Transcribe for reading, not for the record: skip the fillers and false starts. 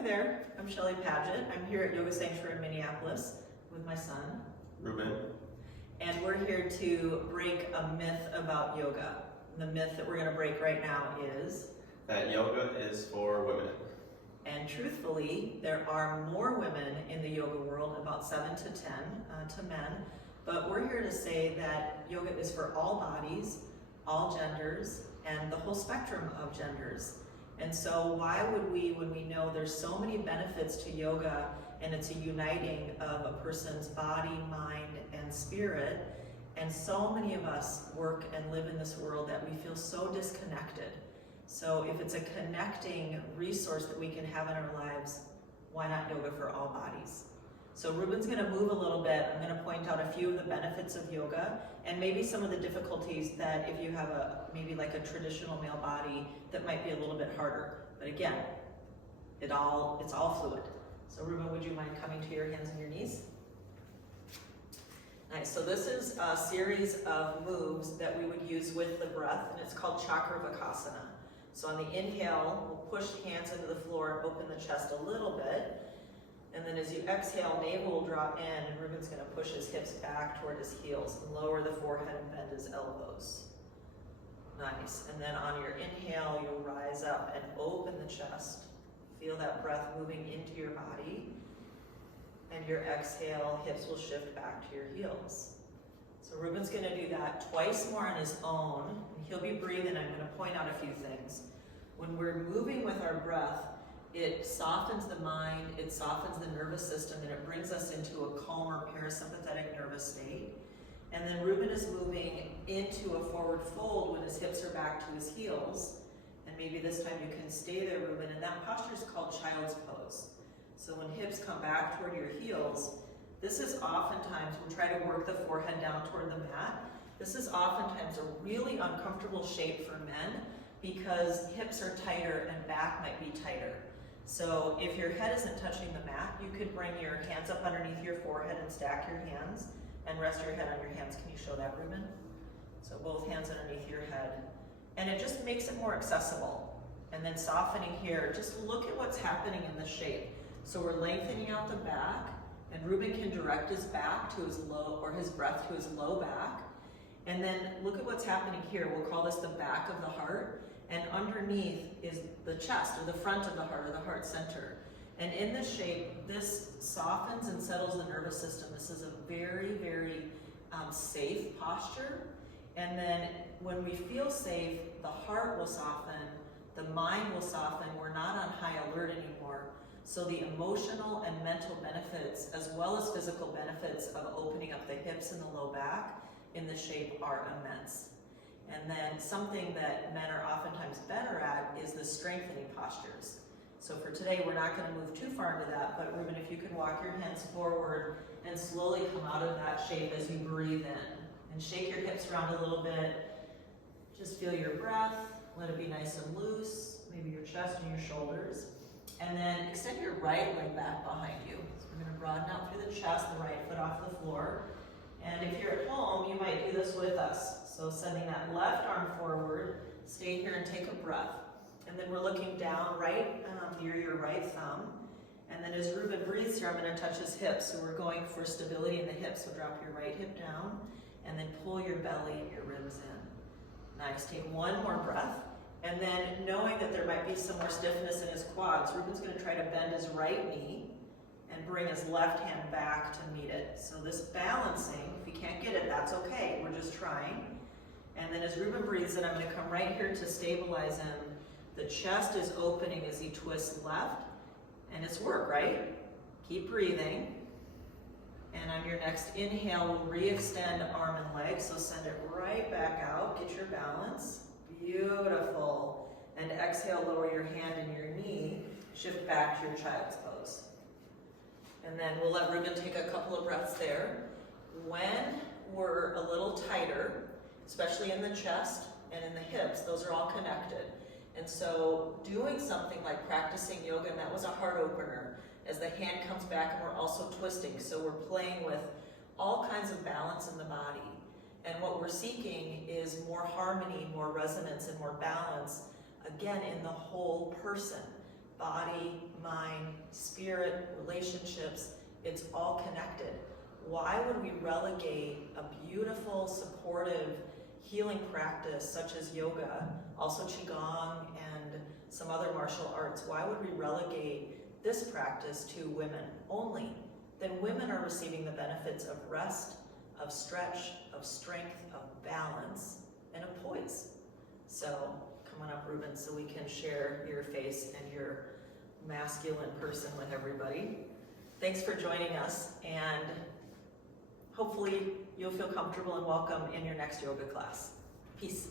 Hi there, I'm Shelly Paget. I'm here at Yoga Sanctuary in Minneapolis with my son, Ruben. and we're here to break a myth about yoga. The myth that we're going to break right now is that yoga is for women. And truthfully, there are more women in the yoga world, about 7 to 10 to men, but we're here to say that yoga is for all bodies, all genders, and the whole spectrum of genders. And so why would we, when we know there's so many benefits to yoga and it's a uniting of a person's body, mind, and spirit, and so many of us work and live in this world that we feel so disconnected. So if it's a connecting resource that we can have in our lives, why not yoga for all bodies? So Ruben's gonna move a little bit. I'm gonna point out a few of the benefits of yoga and maybe some of the difficulties that if you have maybe like a traditional male body that might be a little bit harder. But again, it's all fluid. So Ruben, would you mind coming to your hands and your knees? Nice, so this is a series of moves that we would use with the breath, and it's called Chakravakasana. So on the inhale, we'll push the hands into the floor and open the chest a little bit. And then as you exhale, navel will draw in, and Ruben's gonna push his hips back toward his heels and lower the forehead and bend his elbows. Nice, and then on your inhale, you'll rise up and open the chest. Feel that breath moving into your body. And your exhale, hips will shift back to your heels. So Ruben's gonna do that twice more on his own. And he'll be breathing. I'm gonna point out a few things. When we're moving with our breath, it softens the mind, it softens the nervous system, and it brings us into a calmer parasympathetic nervous state. And then Ruben is moving into a forward fold when his hips are back to his heels. And maybe this time you can stay there, Ruben, and that posture is called child's pose. So when hips come back toward your heels, this is oftentimes, we'll try to work the forehead down toward the mat. This is oftentimes a really uncomfortable shape for men because hips are tighter and back might be tighter. So if your head isn't touching the mat, you could bring your hands up underneath your forehead and stack your hands and rest your head on your hands. Can you show that, Ruben? So both hands underneath your head. And it just makes it more accessible. And then softening here, just look at what's happening in the shape. So we're lengthening out the back, and Ruben can direct his back to his low, or his breath to his low back. And then look at what's happening here. We'll call this the back of the heart. And underneath is the chest, or the front of the heart, or the heart center. And in this shape, this softens and settles the nervous system. This is a very, very safe posture. And then when we feel safe, the heart will soften, the mind will soften. We're not on high alert anymore. So the emotional and mental benefits, as well as physical benefits of opening up the hips and the low back in the shape are immense. And then something that men are oftentimes better at is the strengthening postures. So for today, we're not gonna move too far into that, but Ruben, if you can walk your hands forward and slowly come out of that shape as you breathe in. And shake your hips around a little bit. Just feel your breath, let it be nice and loose, maybe your chest and your shoulders. And then extend your right leg back behind you. So we're gonna broaden out through the chest, the right foot off the floor. And if you're at home, you might do this with us. So sending that left arm forward, stay here and take a breath. And then we're looking down right near your right thumb. And then as Ruben breathes here, I'm gonna touch his hips. So we're going for stability in the hips. So drop your right hip down and then pull your belly and your ribs in. Nice, take one more breath. And then knowing that there might be some more stiffness in his quads, Ruben's gonna try to bend his right knee and bring his left hand back to meet it. So this balancing, if you can't get it, that's okay, we're just trying. And then as Ruben breathes in, I'm gonna come right here to stabilize him. The chest is opening as he twists left, and it's work, right? Keep breathing. And on your next inhale, we'll re-extend arm and leg, so send it right back out, get your balance. Beautiful. And exhale, lower your hand and your knee, shift back to your child's pose. And then we'll let Ruben take a couple of breaths there. When we're a little tighter, especially in the chest and in the hips, those are all connected. And so doing something like practicing yoga, and that was a heart opener, as the hand comes back and we're also twisting. So we're playing with all kinds of balance in the body. And what we're seeking is more harmony, more resonance, and more balance, again, in the whole person. body, mind, spirit, relationships, it's all connected. Why would we relegate a beautiful, supportive, healing practice such as yoga, also qigong and some other martial arts, why would we relegate this practice to women only? Then women are receiving the benefits of rest, of stretch, of strength, of balance, and of poise. So come on up, Ruben, so we can share your face and your masculine person with everybody. Thanks for joining us, and hopefully you'll feel comfortable and welcome in your next yoga class. Peace.